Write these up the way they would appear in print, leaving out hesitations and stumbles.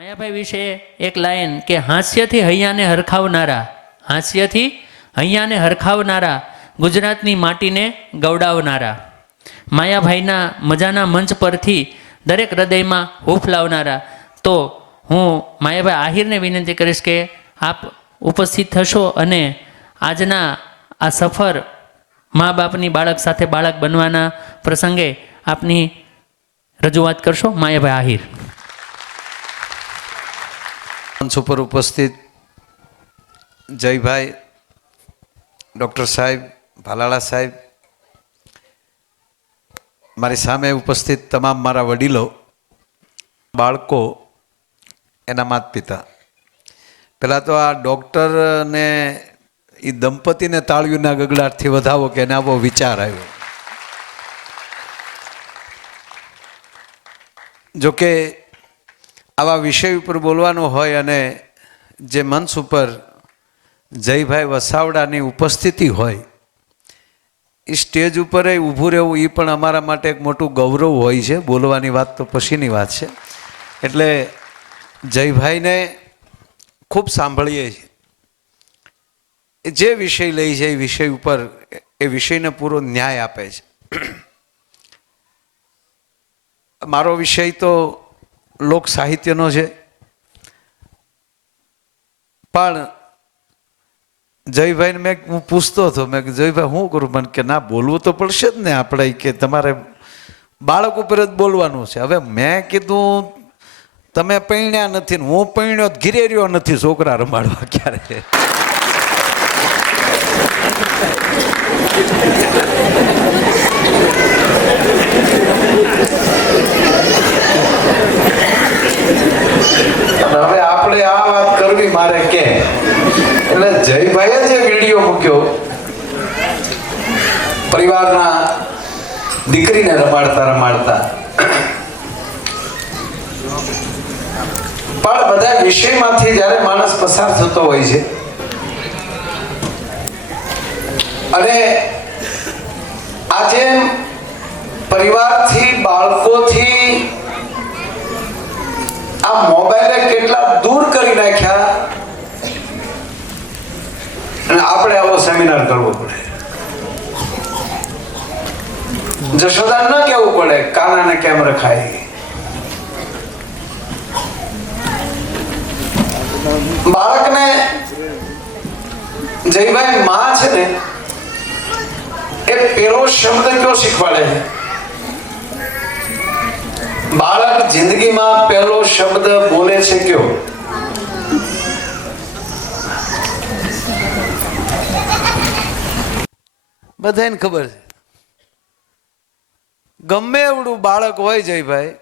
માયાભાઈ વિશે એક લાઈન કે હાસ્યથી હૈયાને હરખાવનારા, હાસ્યથી હૈયાને હરખાવનારા, ગુજરાતની માટીને ગૌડાવનારા, માયાભાઈના મજાના મંચ પરથી દરેક હૃદયમાં હૂંફ લાવનારા. તો હું માયાભાઈ આહિરને વિનંતી કરીશ કે આપ ઉપસ્થિત થશો અને આજના આ સફર મા બાપની બાળક સાથે બાળક બનવાના પ્રસંગે આપની રજૂઆત કરશો. માયાભાઈ આહિર. મંચ ઉપર ઉપસ્થિત જયભાઈ, ડૉક્ટર સાહેબ, ભાલાળા સાહેબ, મારી સામે ઉપસ્થિત તમામ મારા વડીલો, બાળકો, એના માતા પિતા. પહેલાં તો આ ડૉક્ટરને એ દંપતીને તાળીઓના ગગડાટથી વધાવો કે એને આવો વિચાર આવ્યો. જોકે આવા વિષય ઉપર બોલવાનો હોય અને જે મંચ ઉપર જયભાઈ વસાવડાની ઉપસ્થિતિ હોય, એ સ્ટેજ ઉપર ઊભું રહેવું એ પણ અમારા માટે એક મોટું ગૌરવ હોય છે. બોલવાની વાત તો પછીની વાત છે. એટલે જયભાઈને ખૂબ સાંભળીએ છીએ. જે વિષય લઈ છે એ વિષય ઉપર એ વિષયને પૂરો ન્યાય આપે છે. મારો વિષય તો લોક સાહિત્યનો છે, પણ જયભાઈને હું પૂછતો હતો, મેં કે જયભાઈ શું કરું? મને કે ના, બોલવું તો પડશે જ ને આપણે, કે તમારે બાળક ઉપર જ બોલવાનું છે. હવે મેં કીધું તમે પૈણ્યા નથી ને હું પૈણ્યો ઘીરે રહ્યો નથી છોકરા રમાડવા ક્યારે. હવે આપણે આ વાત કરવી મારે કે એટલે જયભાઈએ જે વિડીયો મૂક્યો પરિવારના દીકરીને રમાડતા રમાડતા, પણ બધા વિષયમાંથી જ્યારે માણસ પસાર થતો હોય છે અને આજે પરિવારથી, બાળકોથી આ મોબાઈલે કેટલા દૂર કરી નાખ્યા અને આપણે આવો સેમિનાર કરવો પડે. જશોદા ન કહેવું પડે કાનાને કેમ રખાય. બાળકને જયભાઈ માં છે ને એ પેલો શબ્દ કયો શીખવાડે છે? બાળક જિંદગીમાં પહેલો શબ્દ બોલે છે કયો? બધાને ખબર છે. ગમે એવડું બાળક હોય જયભાઈ,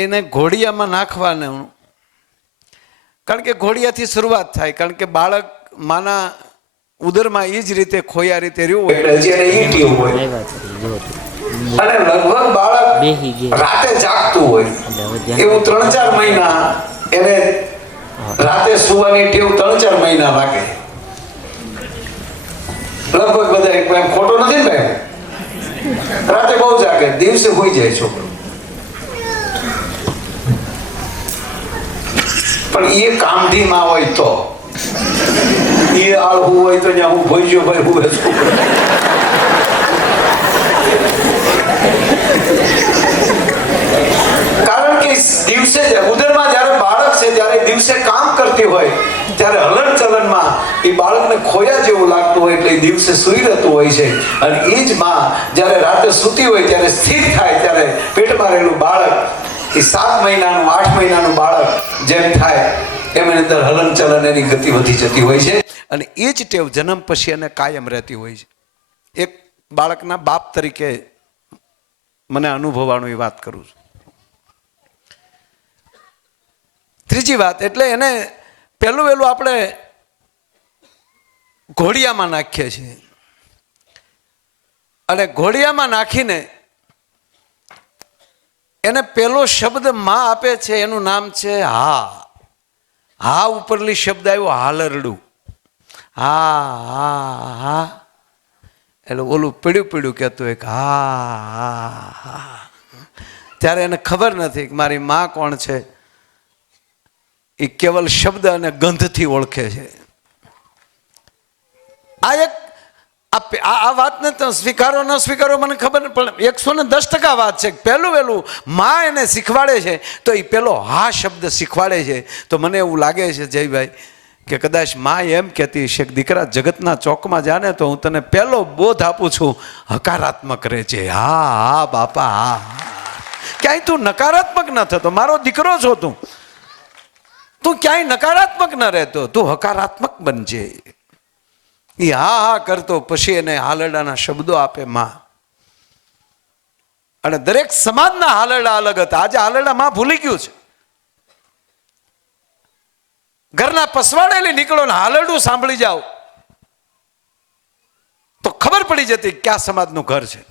એને ઘોડિયામાં નાખવાનું, કારણ કે ઘોડિયાથી શરૂઆત થાય. કારણ કે બાળક માના ઉદરમાં એ જ રીતે ખોયા રીતે રહ્યું હોય અને લગભગ બાળક રાતે જાગતું હોય. એવું 3-4 મહિના એને રાતે સુવાની ટેવ 3-4 મહિના લાગે. લગભગ બધા ખોટો નથી ને ભાઈ? રાતે બહુ જાગે, દિવસે હોઈ જાય છોકરો. પણ એ કામઢી માં હોય તો, એ આળહું હોય તો જ્યાં હું ભોજ્યો ભાઈ હું કારણ કે દિવસે ઉદરમાં જયારે બાળક છે ત્યારે દિવસે કામ કરતી હોય ત્યારે હલન ચલનમાં એ બાળકને ખોયા જેવું લાગતું હોય, એટલે દિવસે સૂઈ રહેતું હોય છે. અને એ જ માં જયારે રાતે સૂતી હોય ત્યારે સ્થિર થાય ત્યારે પેટમાં રહેલું બાળક, એ 7 મહિનાનું 8 મહિનાનું બાળક જેમ થાય એમ એની અંદર હલન ચલન એની ગતિ વધી જતી હોય છે. અને એ જ ટેવ જન્મ પછી એને કાયમ રહેતી હોય છે. એક બાળકના બાપ તરીકે મને અનુભવવાનું એ વાત કરું છું. ત્રીજી વાત, એટલે એને પહેલું વહેલું આપણે ઘોડિયામાં નાખીએ છીએ અને ઘોડિયામાં નાખીને એને પેલો શબ્દ માં આપે છે, એનું નામ છે હા. હા ઉપરલી શબ્દ આવ્યો હાલરડું. હા હા હા, એટલે ઓલું પીડ્યું કહેતું એક હા હા હા. ત્યારે એને ખબર નથી કે મારી માં કોણ છે, એ કેવલ શબ્દ અને ગંધથી ઓળખે છે. આ એક આ વાતને તો સ્વીકારો ન સ્વીકારો મને ખબર નહીં, પણ 110% વાત છે. પહેલું વહેલું માં એને શીખવાડે છે તો એ પેલો હા શબ્દ શીખવાડે છે. તો મને એવું લાગે છે જયભાઈ કે કદાચ માં એમ કહેતી છે કે દીકરા જગતના ચોકમાં જાને તો હું તને પહેલો બોધ આપું છું, હકારાત્મક રહે છે. હા હા બાપા હા. ક્યાંય તું નકારાત્મક ન થતો, મારો દીકરો છો તું ક્યાંય નકારાત્મક ન રહેતો, તું હકારાત્મક બનજે. એ હા હા કરતો પછી એને હાલરડાના શબ્દો આપે માં. અને દરેક સમાજના હાલરડા અલગ હતા. આજે હાલરડા માં ભૂલી ગયું છે. ઘરના પસવાડેલી નીકળો ને હાલરડું સાંભળી જાઓ તો ખબર પડી જતી કયા સમાજનું ઘર છે.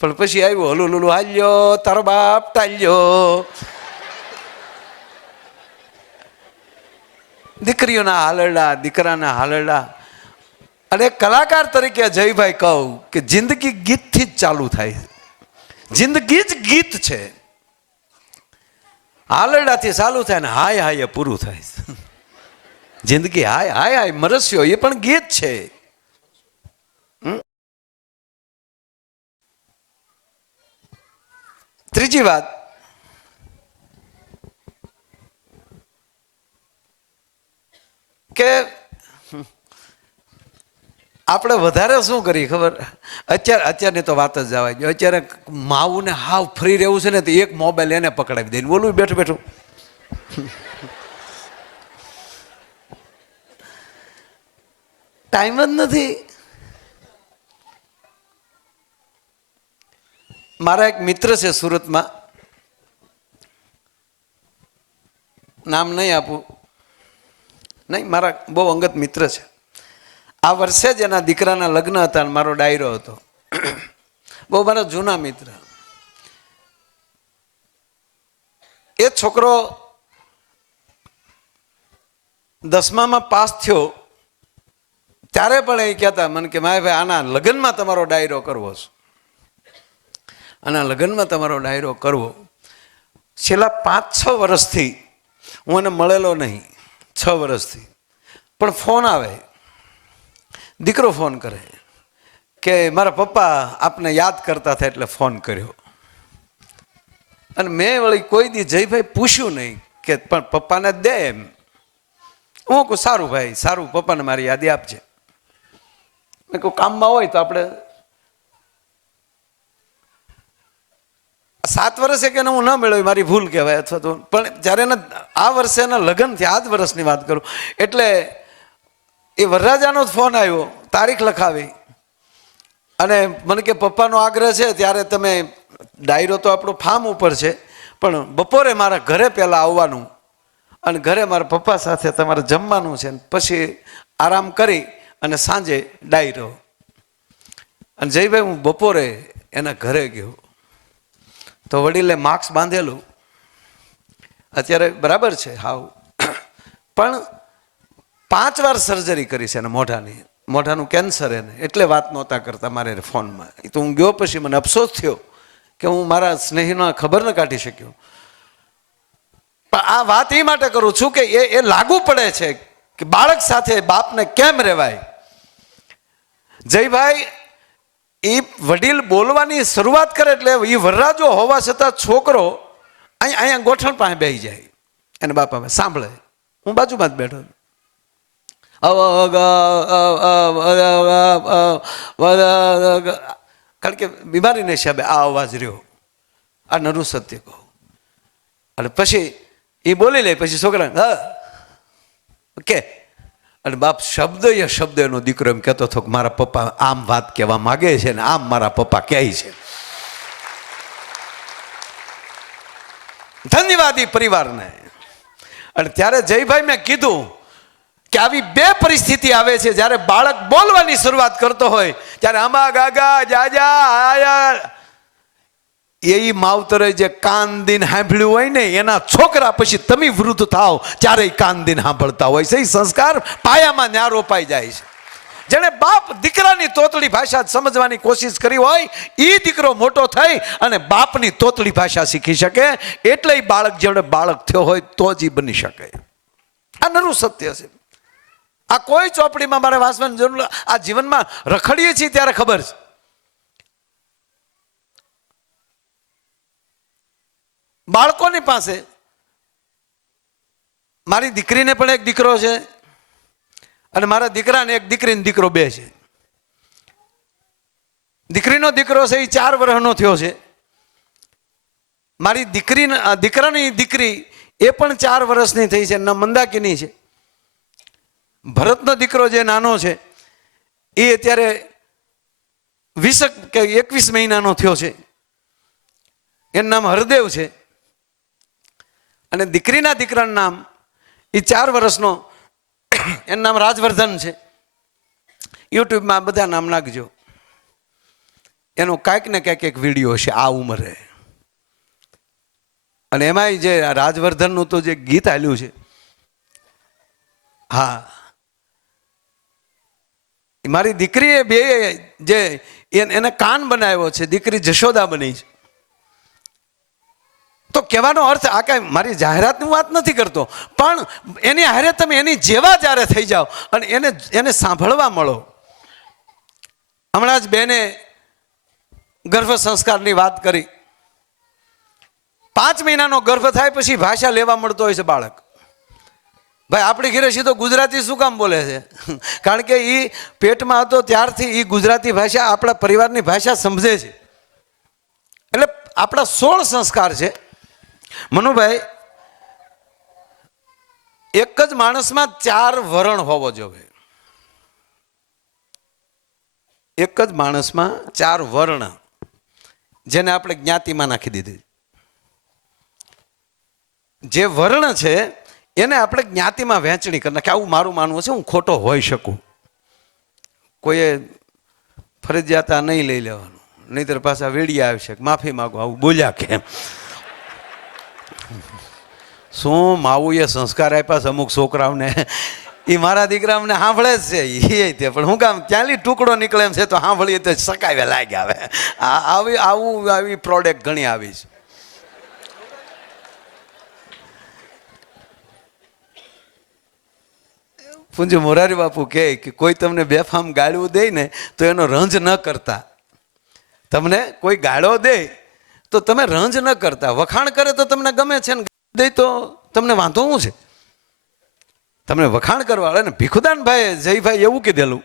પણ પછી આવ્યું હલુ લુલુ હાલ્યો તારો બાપ ટાલ્યો. દીકરીઓના હાલરડા, દીકરાના હાલરડા. અને કલાકાર તરીકે જયભાઈ કહું કે જિંદગી ગીતથી જ ચાલુ થાય છે. જિંદગી જ ગીત છે. હાલરડાથી ચાલુ થાય ને હાય હાય પૂરું થાય. જિંદગી હાય હાય હાય મરસ્યો એ પણ ગીત છે. ત્રીજી વાત કે આપણે વધારે શું કરીએ ખબર? અત્યારની તો વાત જ જવા દો. અત્યારે માવુને હાવ ફ્રી રહેવું છે ને તો એક મોબાઈલ એને પકડાવી દે, બોલું બેઠું બેઠું. ટાઈમ જ નથી. મારા એક મિત્ર છે સુરતમાં, નામ નહીં આપું, નહીં, મારા બહુ અંગત મિત્ર છે. આ વર્ષે જ એના દીકરાના લગ્ન હતા અને મારો ડાયરો હતો. બહુ મારા જૂના મિત્ર. એ છોકરો 10મામાં પાસ થયો ત્યારે પણ એ કહેતા મને કે માય ભાઈ આના લગ્નમાં તમારો ડાયરો કરવો છે, આના લગ્નમાં તમારો ડાયરો કરવો. છેલ્લા 5-6 વર્ષથી હું એને મળેલો નહીં, 6 વર્ષથી. પણ ફોન આવે, દીકરો ફોન કરે કે મારા પપ્પા આપને યાદ કરતા હતા એટલે ફોન કર્યો. અને મેં વળી કોઈ દી જયભાઈ પૂછ્યું નહીં કે પણ પપ્પાને દે એમ. હું કહું સારું ભાઈ સારું, પપ્પાને મારી યાદી આપજે. મેં કહું કામમાં હોય તો આપણે 7 વર્ષે કે હું ન મેળવ્યું મારી ભૂલ કહેવાય અથવા તો. પણ જ્યારે એના આ વર્ષે એના લગ્ન થયા, આ જ વર્ષની વાત કરું, એટલે એ વરરાજાનો જ ફોન આવ્યો, તારીખ લખાવી અને મને કે પપ્પાનો આગ્રહ છે ત્યારે તમે ડાયરો તો આપણો ફાર્મ ઉપર છે પણ બપોરે મારા ઘરે પહેલાં આવવાનું અને ઘરે મારા પપ્પા સાથે તમારે જમવાનું છે, પછી આરામ કરી અને સાંજે ડાયરો. અને જયભાઈ હું બપોરે એના ઘરે ગયો તો વડીલે માસ્ક બાંધેલું, અત્યારે બરાબર છે હાવ, પણ 5 વાર સર્જરી કરી છે એને મોઢાની, મોઢાનું કેન્સર એને, એટલે વાત નહોતા કરતા મારે ફોનમાં. તો હું ગયો પછી મને અફસોસ થયો કે હું મારા સ્નેહીનો ખબર ન કાઢી શક્યો. પણ આ વાત એ માટે કરું છું કે એ લાગુ પડે છે કે બાળક સાથે બાપને કેમ રહેવાય. જયભાઈ એ વડીલ બોલવાની શરૂઆત કરે એટલે એ વરરાજો હોવા છતાં છોકરો અહીંયા ગોઠણ પાસે બેસી જાય એને બાપા સાંભળે. હું બાજુમાં જ બેઠો, કારણ કે બીમારીને હિસાબે આ અવાજ રહ્યો. આ નરું સત્ય કહું. અને પછી એ બોલી લે, પછી છોકરા કે અને બાપ શબ્દ એ શબ્દ એનો દીકરો એમ કહેતો હતો કે મારા પપ્પા આમ વાત કહેવા માગે છે ને આમ મારા પપ્પા કહે છે. ધન્યવાદ એ પરિવારને. અને ત્યારે જયભાઈ મેં કીધું કે આવી 2 પરિસ્થિતિ આવે છે જ્યારે બાળક બોલવાની શરૂઆત કરતો હોય ત્યારે આંબા ગાગા જાજા આયા એ માવતરે જે કાન દીન સાંભળ્યું હોય ને એના છોકરા પછી તમે વૃદ્ધ થાવ ત્યારે કાન દીન સાંભળતા હોય છે. એ સંસ્કાર પાયામાં ન્યા રોપાઈ જાય છે. જેણે બાપ દીકરાની તોતડી ભાષા સમજવાની કોશિશ કરી હોય એ દીકરો મોટો થઈ અને બાપની તોતડી ભાષા શીખી શકે. એટલે એ બાળક જેવડે બાળક થયો હોય તો જ એ બની શકે. આ નરું સત્ય છે. આ કોઈ ચોપડીમાં મારે વાંચવાની જરૂર, આ જીવનમાં રખડીએ છીએ ત્યારે ખબર છે. બાળકોની પાસે, મારી દીકરીને પણ એક દીકરો છે અને મારા દીકરાને એક દીકરીને દીકરો બે છે. દીકરીનો દીકરો છે એ 4 વર્ષનો થયો છે. મારી દીકરાની દીકરી એ પણ 4 વર્ષની થઈ છે, ના મંદાકીની છે. ભરતનો દીકરો જે નાનો છે એ અત્યારે 20 કે 21 મહિનાનો થયો છે. એનું નામ હરદેવ છે. અને દીકરીના દીકરાનું નામ એ 4 વર્ષનો, એનું નામ રાજવર્ધન છે. યુટ્યુબમાં બધા નામ નાખજો, એનો કાંઈક ને કાંઈક એક વિડીયો છે આ ઉંમરે. અને એમાંય જે રાજવર્ધનનું તો જે ગીત આલ્યું છે, હા, મારી દીકરીએ બે જે એને કાન બનાવ્યો છે, દીકરી જશોદા બની છે. તો કહેવાનો અર્થ આ કાંઈ મારી જાહેરાતની વાત નથી કરતો, પણ એની હારે તમે એની જેવા જ્યારે થઈ જાઓ અને એને સાંભળવા મળો. હમણાં જ બેને ગર્ભ સંસ્કારની વાત કરી. 5 મહિનાનો ગર્ભ થાય પછી ભાષા લેવા મળતો હોય છે બાળક. ભાઈ આપણી ઘરે સીધો ગુજરાતી શું કામ બોલે છે? કારણ કે એ પેટમાં હતો ત્યારથી એ ગુજરાતી ભાષા આપણા પરિવારની ભાષા સમજે છે. એટલે આપણા 16 સંસ્કાર છે. મનુભાઈ, એક જ માણસમાં 4 વરણ હોવો જોઈએ. એક જ માણસમાં 4 વર્ણ, જેને આપણે જ્ઞાતિમાં નાખી દીધી. જે વર્ણ છે એને આપણે જ્ઞાતિમાં વહેંચણી કરી નાખી. આવું મારું માનવું છે, હું ખોટો હોઈ શકું. કોઈએ ફરજિયાત આ નહીં લઈ લેવાનું, નહીંતર પાછા વેડિયા આવશે, માફી માગો આવું બોલ્યા કેમ. શું માવું એ સંસ્કાર આપ્યા છે અમુક છોકરાઓને, એ મારા દીકરા અમને સાંભળે જ છે એ તે, પણ હું કામ ત્યાંથી ટુકડો નીકળે એમ છે તો સાંભળીએ તો સકાવે લાગે. આવે આવી પ્રોડક્ટ ઘણી આવી છે. પૂજ્ય મોરારી બાપુ કહે કે કોઈ તમને બેફામ ગાળવું દે ને તો એનો રંજ ન કરતા. તમને કોઈ ગાળો દે તો તમે રંજ ન કરતા. વખાણ કરે તો તમને ગમે છે ને દે તો તમને વાંધો શું છે? તમને વખાણ કરવા. ને ભીખુદાનભાઈ જયભાઈ એવું કીધેલું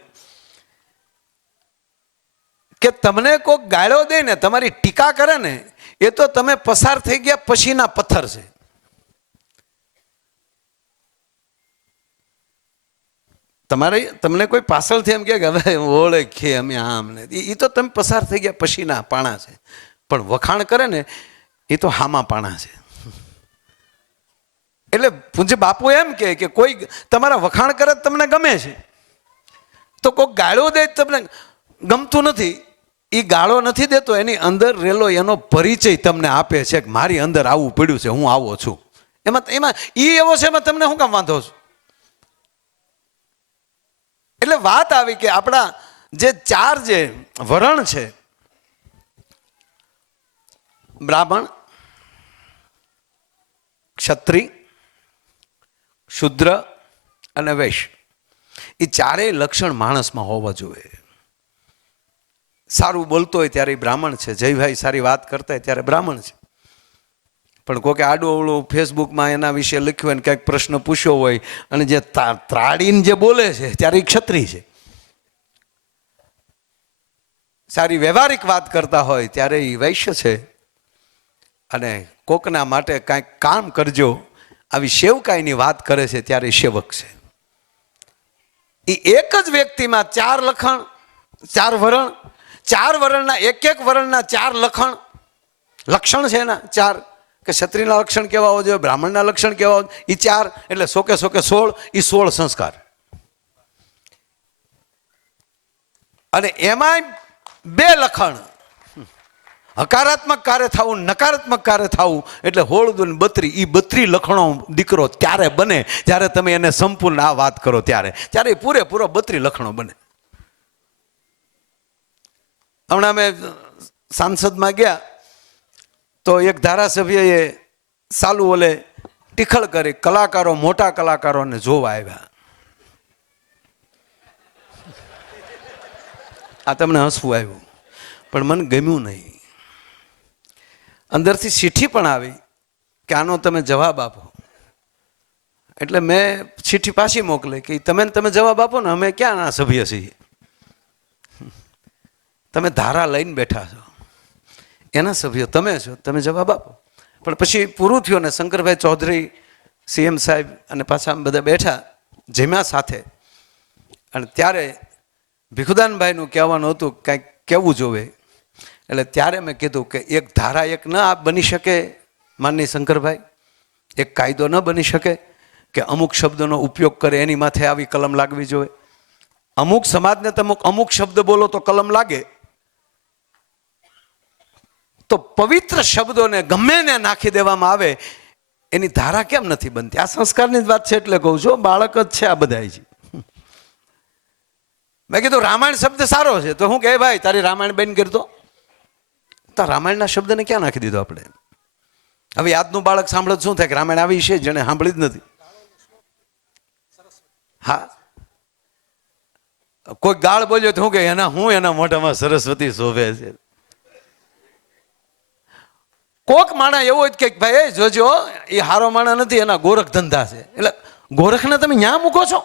કે તમને કોઈ ગાળો દે ને, તમારી ટીકા કરે ને, એ તો તમે પસાર થઈ ગયા પછીના પથ્થર છે. તમને કોઈ પાછળથી એમ કે હવે ઓળખીએ અમે આમ ને, એ તો તમે પસાર થઈ ગયા પછીના પાણા છે. પણ વખાણ કરે ને એ તો હામા પાણા છે. એટલે પૂજ્ય બાપુ એમ કે કોઈ તમારા વખાણ કરે તમને ગમે છે, તો કોઈ ગાળો દે તમને ગમતું નથી. એ ગાળો નથી દેતો, એની અંદર રેલો એનો પરિચય તમને આપે છે કે મારી અંદર આવું પડ્યું છે, હું આવો છું. એમાં એ એવો છે, એમાં તમને શું કામ વાંધો છો? એટલે વાત આવી કે આપણા જે 4 જે વરણ છે, બ્રાહ્મણ, ક્ષત્રિય, શુદ્ર અને વૈશ્ય, એ 4 લક્ષણ માણસમાં હોવા જોઈએ. સારું બોલતો હોય ત્યારે બ્રાહ્મણ છે. જયભાઈ સારી વાત કરતા હોય ત્યારે બ્રાહ્મણ છે. પણ કોકે આડું અવળું ફેસબુકમાં એના વિશે લખ્યું હોય ને કંઈક પ્રશ્ન પૂછ્યો હોય અને જે ત્રાડીને જે બોલે છે ત્યારે એ ક્ષત્રિય છે. સારી વ્યવહારિક વાત કરતા હોય ત્યારે એ વૈશ્ય છે. અને કોકના માટે કાંઈક કામ કરજો આવી સેવકાઈની વાત કરે છે ત્યારે સેવક છે. એ એક જ વ્યક્તિમાં 4 લખણ, 4 વરણ, 4 વર્ણના એક વર્ણના 4 લક્ષણ છે એના 4. કે ક્ષત્રિયના લક્ષણ કેવા હોવા જોઈએ, બ્રાહ્મણના લક્ષણ કેવા હોય, એ 4 એટલે 100 કે 16, એ 16 સંસ્કાર. અને એમાં 2 લક્ષણ, હકારાત્મક કાર્ય થવું, નકારાત્મક કાર્ય થવું. એટલે 16 દુ 32, એ 32 લક્ષણો દીકરો ત્યારે બને જ્યારે તમે એને સંપૂર્ણ આ વાત કરો ત્યારે એ પૂરેપૂરો 32 લક્ષણો બને. હમણાં અમે સાંસદમાં ગયા તો એક ધારાસભ્યએ સાલું ઓલે ટીખળ કરી, કલાકારો મોટા કલાકારોને જોવા આવ્યા. આ તમને હસવું આવ્યું પણ મને ગમ્યું નહીં. અંદરથી ચિઠ્ઠી પણ આવી કે આનો તમે જવાબ આપો. એટલે મેં ચિઠ્ઠી પાછી મોકલી કે તમે જવાબ આપો ને, અમે ક્યાં ના સભ્ય છીએ, તમે ધારા લઈને બેઠા છો, એના સભ્યો તમે છો, તમે જવાબ આપો. પણ પછી પૂરું થયું ને શંકરભાઈ ચૌધરી, સીએમ સાહેબ અને પાછા બધા બેઠા જમ્યા સાથે. અને ત્યારે ભીખુદાનભાઈનું કહેવાનું હતું કાંઈક કહેવું જોવે. એટલે ત્યારે મેં કીધું કે એક ધારા એક ન બની શકે માનની શંકરભાઈ, એક કાયદો ન બની શકે કે અમુક શબ્દોનો ઉપયોગ કરે એની માથે આવી કલમ લાગવી જોઈએ. અમુક સમાજને તમે અમુક શબ્દ બોલો તો કલમ લાગે, તો પવિત્ર શબ્દોને ગમે ને નાખી દેવામાં આવે એની ધારા કેમ નથી બનતી? આ સંસ્કારની જ વાત છે એટલે કહું છું, બાળક જ છે આ બધા છે. મેં કીધું રામાયણ શબ્દ સારો છે તો હું કહે ભાઈ તારી રામાયણ બેન કરતો, તો રામાયણના શબ્દને ક્યાં નાખી દીધો આપણે? હવે આજનું બાળક સાંભળે શું થાય કે રામાયણ આવી છે જેને સાંભળી જ નથી. હા, કોઈ ગાળ બોલ્યો તો હું કે એના મોઢામાં સરસ્વતી શોભે છે. કોક માણા એવો જ કે ભાઈ જોજો એ હારો માણા નથી, એના ગોરખ ધંધા છે. એટલે ગોરખને તમે ન્યા મૂકો છો?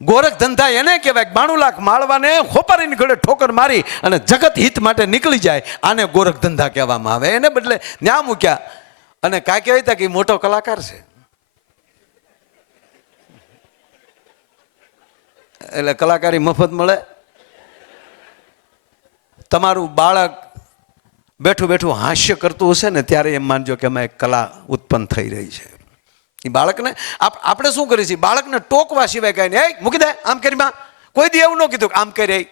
ગોરખ ધંધા એને કહેવાય 92 લાખ માળવાને ખોપારીની ઘડે ઠોકર મારી અને જગત હિત માટે નીકળી જાય, આને ગોરખ ધંધા કહેવામાં આવે. એને બદલે ન્યા મૂક્યા અને કાંઈ કહેવાય હતા કે મોટો કલાકાર છે. એટલે કલાકારી મફત મળે. તમારું બાળક બેઠું બેઠું હાસ્ય કરતું હશે ને ત્યારે એમ માનજો કે એમાં એક કલા ઉત્પન્ન થઈ રહી છે. એ બાળકને આપણે શું કરીએ છીએ? બાળકને ટોકવા સિવાય કાંઈ નહીં. મૂકી દે આમ કરીમાં, કોઈ દી એવું ન કીધું કે આમ કરી.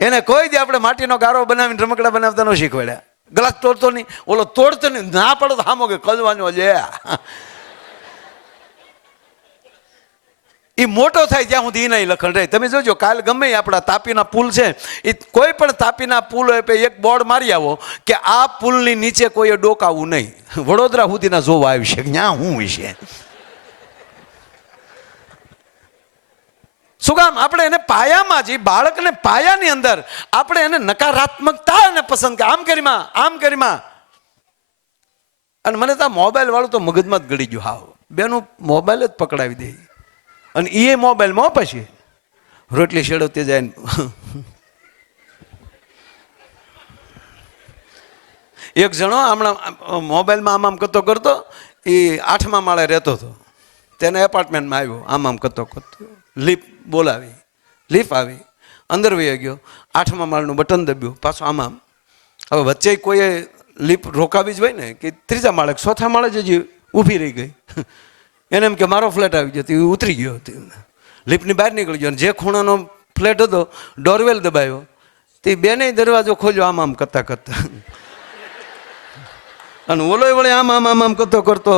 એને કોઈ દી આપણે માટીનો ગારો બનાવીને રમકડા બનાવતા ન શીખવાડ્યા. ગ્લાસ તોડતો નહીં, ઓલો તોડતો નહીં, ના પડો તો હામો કે કલવાનો લે. એ મોટો થાય ત્યાં સુધી એના લખણ રહે. તમે જોજો કાલ ગમે આપણા તાપીના પુલ છે, એ કોઈ પણ તાપીના પુલ હોય એક બોર્ડ મારી આવો કે આ પુલની નીચે કોઈએ ડોકાવું નહીં. વડોદરા સુધીના જોવા આવી છે ત્યાં હું છે. શું કામ? આપણે એને પાયામાં જ, બાળકને પાયાની અંદર આપણે એને નકારાત્મકતા એને પસંદ કે આમ કરીમાં, આમ કરીમાં. અને મને તો મોબાઈલ વાળું તો મગજમાં જ ગળી ગયું. હાવ બેનું મોબાઈલ જ પકડાવી દે અને એ મોબાઈલમાં પછી રોટલી શેડવતી જાય. એક જણો હમણાં મોબાઈલમાં આમ કરતો કરતો એ 8મા માળે રહેતો હતો. તેને એપાર્ટમેન્ટમાં આવ્યો, આમ કરતો કરતો લીપ બોલાવી, લીપ આવી, અંદર વહી ગયો, 8મા માળનું બટન દબ્યું, પાછો આમ. હવે વચ્ચે કોઈએ લીપ રોકાવી જ હોય ને કે 3જા માળે 4થા માળે જ હજી ઊભી રહી ગઈ. એને એમ કે મારો ફ્લેટ આવી ગયો, એ ઉતરી ગયો, લિફ્ટની બહાર નીકળી ગયો. જે ખૂણાનો ફ્લેટ હતો ડોરવેલ દબાયો, તે બેને દરવાજો ખોલ્યો આમ કરતા કરતા, અને ઓલો વળે આમ કરતો કરતો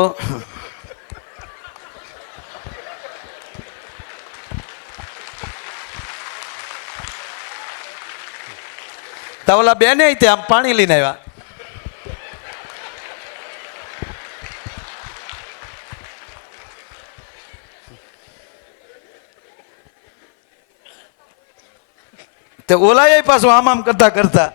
તા ઓલા બેને તે આમ પાણી લઈને આવ્યા. તે ઓલાએ પાછું આમ કરતા કરતા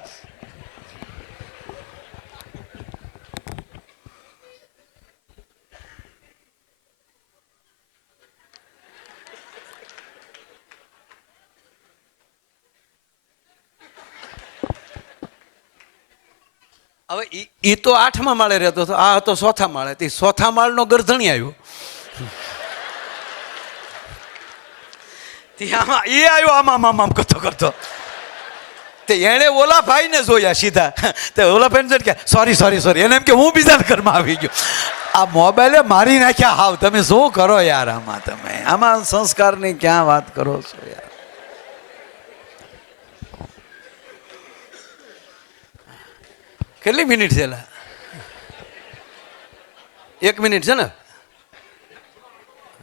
હવે એ તો 8મા માળે રહેતો હતો, આ હતો 4થા માળે. તે 4થા માળનો ગરધણી આવ્યો, એ આવ્યો આમ કરતો કરતો. તે એણે ઓલા ભાઈને જોયા સીધા, તે ઓલા ભાઈને કે સોરી એને એમ કે હું બીજા ઘરમાં આવી ગયો. આ મોબાઈલે મારી નાખ્યા. હાવ તમે શું કરો યાર આમાં? તમે આમાં સંસ્કારની ક્યાં વાત કરો છો યાર? કેટલી મિનિટ છે? 1 મિનિટ છે ને?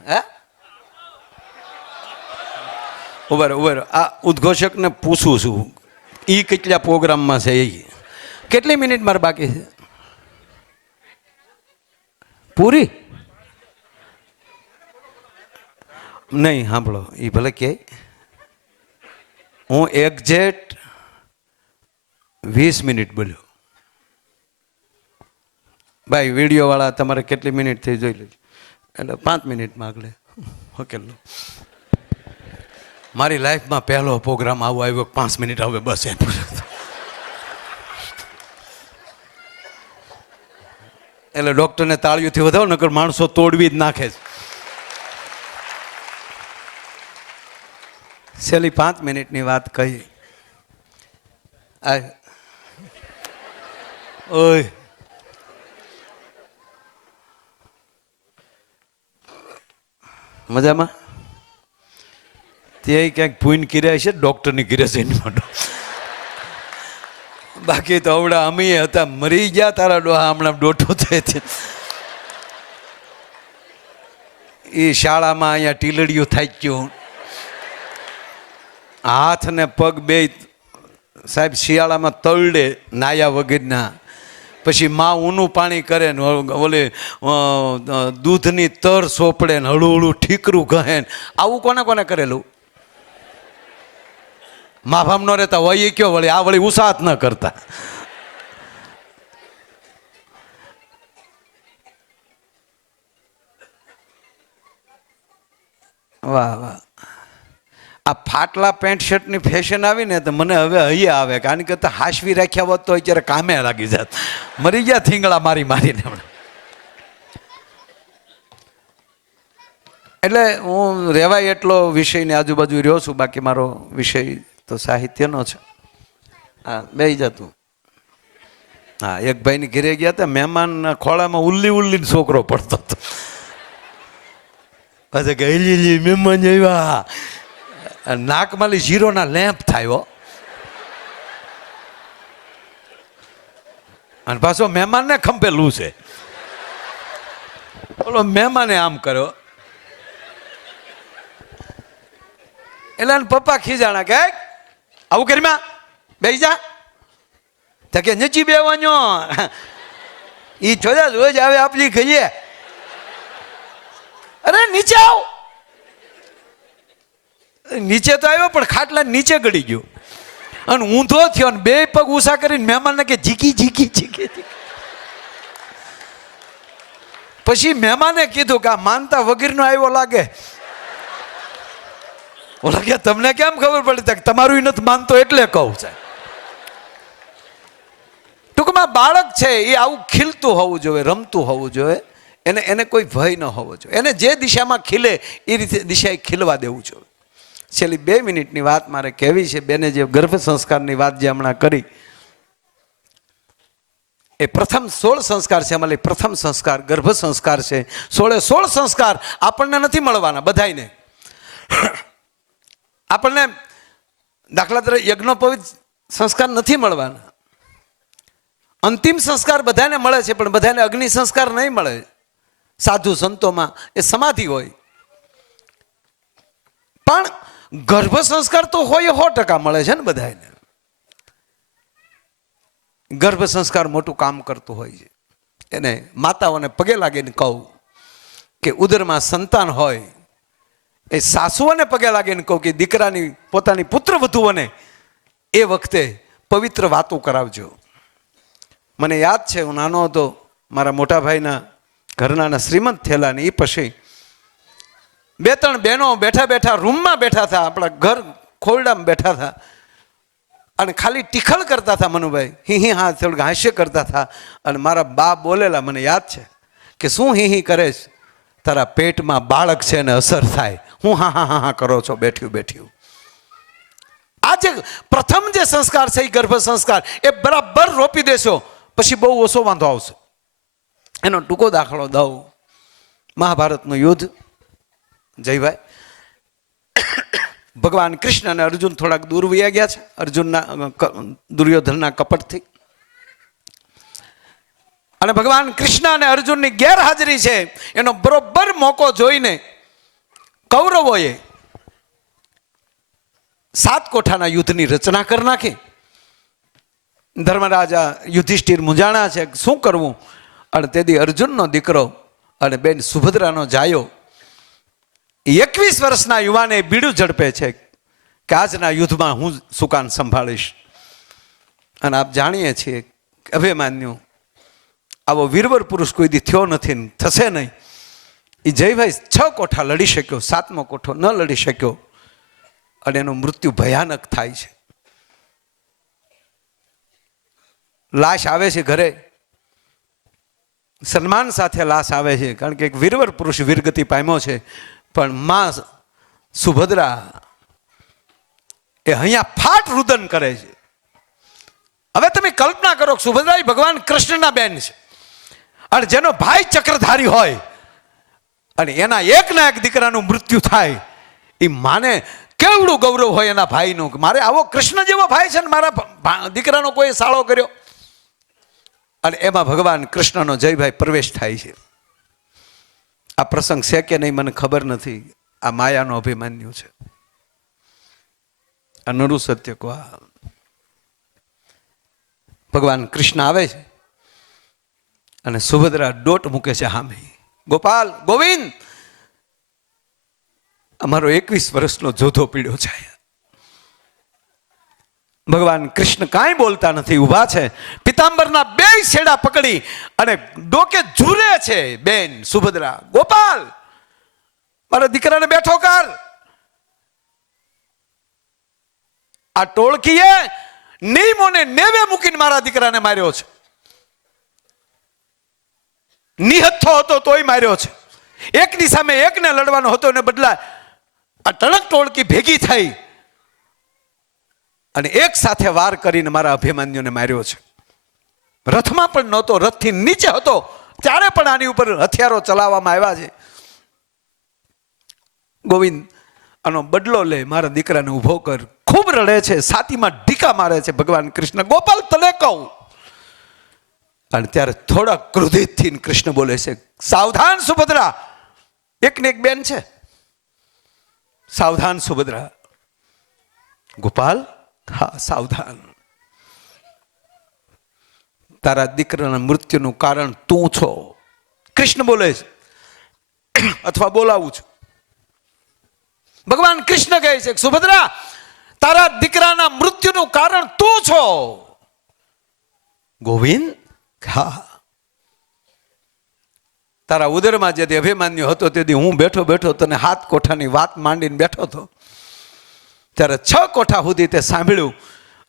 હે ઉભા રહો. આ ઉદ્ઘોષકને પૂછું છું, એ કેટલા પ્રોગ્રામમાં છે એ કેટલી મિનિટ મારે બાકી છે પૂરી નહીં સાંભળો એ ભલે કે હું એક્ઝેક્ટ 20 મિનિટ બોલ્યો ભાઈ વિડીયો વાળા તમારે કેટલી મિનિટ થઈ જોઈ લેજો એટલે 5 મિનિટમાં આગળ ઓકે લો મારી લાઈફમાં પહેલો પ્રોગ્રામ આવો આવ્યો 5 મિનિટ હવે બસ એમ એટલે ડૉક્ટરને તાળીઓથી વધાવો નકર માણસો તોડવી જ નાખે છે છેલ્લી 5 મિનિટની વાત કહી ઓય મજામાં તે ક્યાંક ભૂઈન કર્યા છે ડૉક્ટરની કર્યા છે એની માટે બાકી તો હવડા અમે હતા મરી ગયા તારા ડોહા હમણાં ડોઠો થાય છે એ શાળામાં અહીંયા ટીલડીઓ થાય ગયું હાથ ને પગ બે સાહેબ શિયાળામાં તળડે નાયા વગરના પછી માં ઊનું પાણી કરે ને ઓલે દૂધની તર સોપડે ને હળું હળું ઠીકરું કહે ને આવું કોને કોને કરેલું મા બાપ નો રહેતા હોય એ કયો વળી આ વળી ઉત્સાહ ન કરતા વાહ વાહ આ ફાટલા પેન્ટ શર્ટની ફેશન આવી ને તો મને હવે હૈયા આવે કારણ કે હાશવી રાખ્યા હોત તો અત્યારે કામે લાગી જાત મરી ગયા થીંગડા મારી મારીને એટલે હું રહેવાય એટલો વિષયની આજુબાજુ રહ્યો છું બાકી મારો વિષય તો સાહિત્યનો છે હા બેસી જતું હા એક ભાઈની ઘરે ગયા હતા મહેમાનના ખોળામાં ઉલ્લી છોકરો પડતો હતો પછી ગયેલી મહેમાન આવ્યા નાકમાલી ઝીરોના લેમ્પ થાય અને પાછો મહેમાનને ખંભેલું છે બોલો મહેમાને આમ કર્યો એટલે પપ્પા ખીજાણા કે આવું કરીમાં બેસી જા તો કે નચી બેવાનો ઈ છોડા રોજ આવે આપલી ખાઈએ અરે નીચે આવ નીચે તો આવ્યો પણ ખાટલા નીચે ગળી ગયો અને ઊંધો થયો ને બે પગ ઊંચા કરીને મહેમાનને કે ઝીકી ઝીકી ઝીકી પછી મહેમાને કીધું કે આ માનતા વગરનો આવ્યો લાગે ઓલા કે તમને કેમ ખબર પડી તમારું નથી માનતો એટલે કહું છે ટૂંકમાં બાળક છે એ આવું ખીલતું હોવું જોઈએ રમતું હોવું જોઈએ એને કોઈ ભય ન હોવો જોઈએ એને જે દિશામાં ખીલે એ રીતે દિશાએ ખીલવા દેવું જોઈએ છેલ્લી 2 મિનિટની વાત મારે કહેવી છે બેને જે ગર્ભ સંસ્કારની વાત જે હમણાં કરી એ પ્રથમ 16 સંસ્કાર છે એમાં પ્રથમ સંસ્કાર ગર્ભ સંસ્કાર છે 16 સંસ્કાર આપણને નથી મળવાના બધાયને આપણને દાખલા તરીકે યજ્ઞોપવિત સંસ્કાર નથી મળવાના અંતિમ સંસ્કાર બધાને મળે છે પણ બધાને અગ્નિ સંસ્કાર નહીં મળે સાધુ સંતોમાં એ સમાધિ હોય પણ ગર્ભ સંસ્કાર તો હોય 100% મળે છે ને બધાને ગર્ભ સંસ્કાર મોટું કામ કરતું હોય છે એને માતાઓને પગે લાગીને કહું કે ઉદરમાં સંતાન હોય એ સાસુઓને પગે લાગીને કહું કે દીકરાની પોતાની પુત્ર વધુઓને એ વખતે પવિત્ર વાતો કરાવજો મને યાદ છે હું નાનો હતો મારા મોટા ભાઈના ઘરનાના શ્રીમંત થયેલા ને એ પછી 2-3 બહેનો બેઠા બેઠા રૂમમાં બેઠા હતા આપણા ઘર ખોરડામાં બેઠા હતા અને ખાલી ટીખળ કરતા હતા મનુભાઈ હી હા થોડુંક હાસ્ય કરતા હતા અને મારા બા બોલેલા મને યાદ છે કે શું હી કરે છે તારા પેટમાં બાળક છે ને અસર થાય હું હા કરો છો બેઠ્યું આ જે પ્રથમ જે સંસ્કાર છે એ ગર્ભ સંસ્કાર એ બરાબર રોપી દેશો પછી બહુ ઓછો વાંધો આવશે એનો ટૂંકો દાખલો દઉં મહાભારતનું યુદ્ધ જયભાઈ ભગવાન કૃષ્ણ અને અર્જુન થોડાક દૂર વયા ગયા છે અર્જુનના દુર્યોધનના કપટથી અને ભગવાન કૃષ્ણ અને અર્જુનની ગેરહાજરી છે એનો બરોબર મોકો જોઈને કૌરવોએ 7 કોઠાના યુદ્ધની રચના કરી નાખી ધર્મરાજા યુધિષ્ઠિર મૂંઝાણા છે, શું કરવું? અને તેથી અર્જુનનો દીકરો અને બેન સુભદ્રાનો જાયો 21 વર્ષના યુવાને બીડું ઝડપે છે કે આજના યુદ્ધમાં હું સુકાન સંભાળીશ. અને આપ જાણીએ છીએ અભિમન્યુ આવો વીરવર પુરુષ કોઈ દી થયો નથી ને થશે નહીં. એ જયભાઈ 6 કોઠા લડી શક્યો, 7મો કોઠો ન લડી શક્યો અને એનું મૃત્યુ ભયાનક થાય છે. લાશ આવે છે ઘરે, સન્માન સાથે લાશ આવે છે, કારણ કે એક વીરવર પુરુષ વીરગતિ પામ્યો છે. પણ માં સુભદ્રા એ અહીંયા ફાટ રુદન કરે છે. હવે તમે કલ્પના કરો, સુભદ્રા એ ભગવાન કૃષ્ણના બેન છે અને જેનો ભાઈ ચક્રધારી હોય અને એના એકના એક દીકરાનું મૃત્યુ થાય, એ માને કેવડું ગૌરવ હોય એના ભાઈનું કે મારે આવો કૃષ્ણ જેવો ભાઈ છે ને મારા દીકરાનો કોઈ સાળો કર્યો. અને એમાં ભગવાન કૃષ્ણનો જયભાઈ પ્રવેશ થાય છે. આ પ્રસંગ છે કે નહીં મને ખબર નથી. આ માયાનો અભિમાન્યુ છે. આ નરું સત્ય કહો. ભગવાન કૃષ્ણ આવે છે અને સુભદ્રા દોટ મૂકે છે સામે. ગોપાલ, ગોવિંદ, અમારો 21 વર્ષનો જોધો પીડ્યો છે. ભગવાન કૃષ્ણ કાંઈ બોલતા નથી, ઊભા છે. પિતાંબરના 2 છેડા પકડી અને ડોકે ઝૂરે છે બેન સુભદ્રા. ગોપાલ, મારા દીકરાને બેઠો કર. આ ટોળકીએ નિયમોને નેવે મૂકીને મારા દીકરાને માર્યો છે. નિહત્થો હતો તોય માર્યો છે. એકની સામે એકને લડવાનો હતો એને બદલા આ ટણક ટોળકી ભેગી થઈ અને એક સાથે વાર કરીને મારા અભિમન્યુને માર્યો છે. રથમાં પણ નહોતો, રથથી નીચે હતો ત્યારે પણ આની ઉપર હથિયારો ચલાવવામાં આવ્યા છે. ગોવિંદ, આનો બદલો લે, મારા દીકરાને ઊભો કર. ખૂબ રડે છે, છાતીમાં ઢીકા મારે છે ભગવાન કૃષ્ણ. ગોપાલ, તને કહું. અને ત્યારે થોડા ક્રોધિત થઈને કૃષ્ણ બોલે છે, સાવધાન સુભદ્રા. એકને એક બેન છે, સાવધાન સુભદ્રા. ગોપાલ, હા સાવધાન. તારા દીકરાના મૃત્યુનું કારણ તું છો. કૃષ્ણ બોલે છે, અથવા બોલાવું છું. ભગવાન કૃષ્ણ કહે છે, સુભદ્રા, તારા દીકરાના મૃત્યુનું કારણ તું છો. ગોવિંદ, હા. તારા ઉદરમાં જેથી અભિમાન્યુ હતો તેથી હું બેઠો બેઠો તને 7 કોઠાની વાત માંડીને બેઠો હતો. ત્યારે 6 કોઠા સુધી તે સાંભળ્યું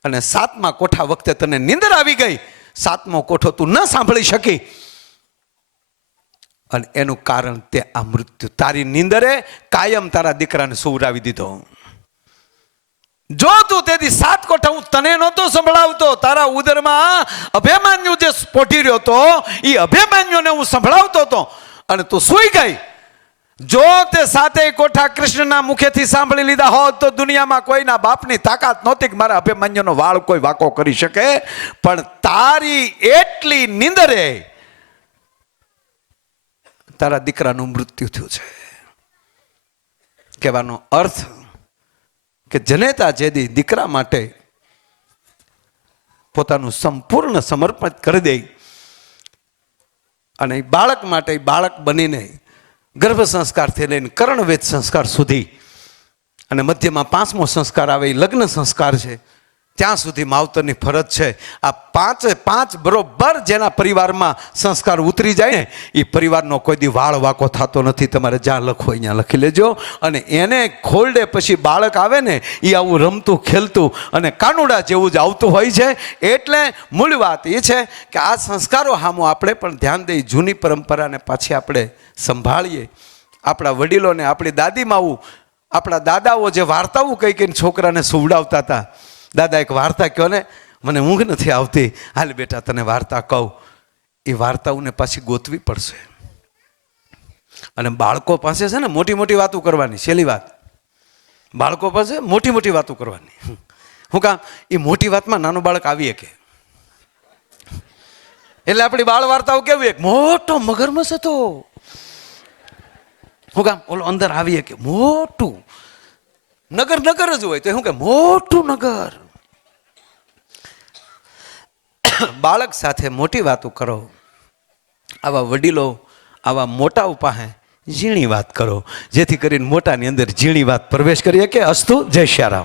અને 7મા કોઠા વખતે તને નીંદર આવી ગઈ. 7મો કોઠો તું ન સાંભળી શકી અને એનું કારણ તે આ મૃત્યુ. તારી નીંદરે કાયમ તારા દીકરાને સુવરાવી દીધો. જો તું તેથી 7 કોઠા હું તને નહોતો સંભળાવતો, તારા ઉદરમાં અભિમાન્યુ જે પોઢી રહ્યો હતો એ અભિમાન્યુને હું સંભળાવતો હતો અને તું સૂઈ ગઈ. જો તે 7 કોઠા કૃષ્ણના મુખેથી સાંભળી લીધા હોત તો દુનિયામાં કોઈના બાપની તાકાત નહોતી કે મારા અભિમન્યુનો વાળ કોઈ વાકો કરી શકે. પણ તારી એટલી નીંદરે તારા દીકરાનું મૃત્યુ થયું છે. કહેવાનો અર્થ કે જનેતા જેદી દીકરા માટે પોતાનું સંપૂર્ણ સમર્પિત કરી દે અને બાળક માટે બાળક બનીને ગર્ભ સંસ્કારથી લઈને કર્ણવેદ સંસ્કાર સુધી અને મધ્યમાં 5મો સંસ્કાર આવે એ લગ્ન સંસ્કાર છે, ત્યાં સુધી માવતરની ફરજ છે. આ 5 બરોબર જેના પરિવારમાં સંસ્કાર ઉતરી જાય ને એ પરિવારનો કોઈ દી વાળ વાકો થતો નથી. તમારે જ્યાં લખો અહીંયા લખી લેજો. અને એને ખોલડે પછી બાળક આવે ને એ આવું રમતું ખેલતું અને કાનુડા જેવું જ આવતું હોય છે. એટલે મૂળ વાત એ છે કે આ સંસ્કારો સામું આપણે પણ ધ્યાન દઈ જૂની પરંપરાને પાછી આપણે સંભાળીએ. આપણા વડીલોને, આપણી દાદીમાઓ, આપણા દાદાઓ જે વાર્તાઓ કહી કહીને છોકરાને સુવડાવતા હતા. દાદા એક વાર્તા કહો ને, મને ઊંઘ નથી આવતી, હાલ બેટા તને વાર્તા કહું. એ વાર્તાઓને પાછી ગોતવી પડશે. અને બાળકો પાસે છે ને મોટી મોટી વાતો કરવાની. છેલ્લી વાત, બાળકો પાસે મોટી મોટી વાતો કરવાની. હું કામ? એ મોટી વાતમાં નાનું બાળક આવી શકે. એટલે આપણી બાળ વાર્તાઓ કેવી, એક મોટો મગરમચ્છ હતો. હું કામ? ઓલો અંદર આવી શકે મોટું નગર જ હોય તો શું કે મોટું નગર. બાળક સાથે મોટી વાતો કરો, આવા વડીલો આવા મોટાઓ પાસે ઝીણી વાત કરો, જેથી કરીને મોટાની અંદર ઝીણી વાત પ્રવેશ કરી શકે. અસ્તુ, જય શ્રી રામ.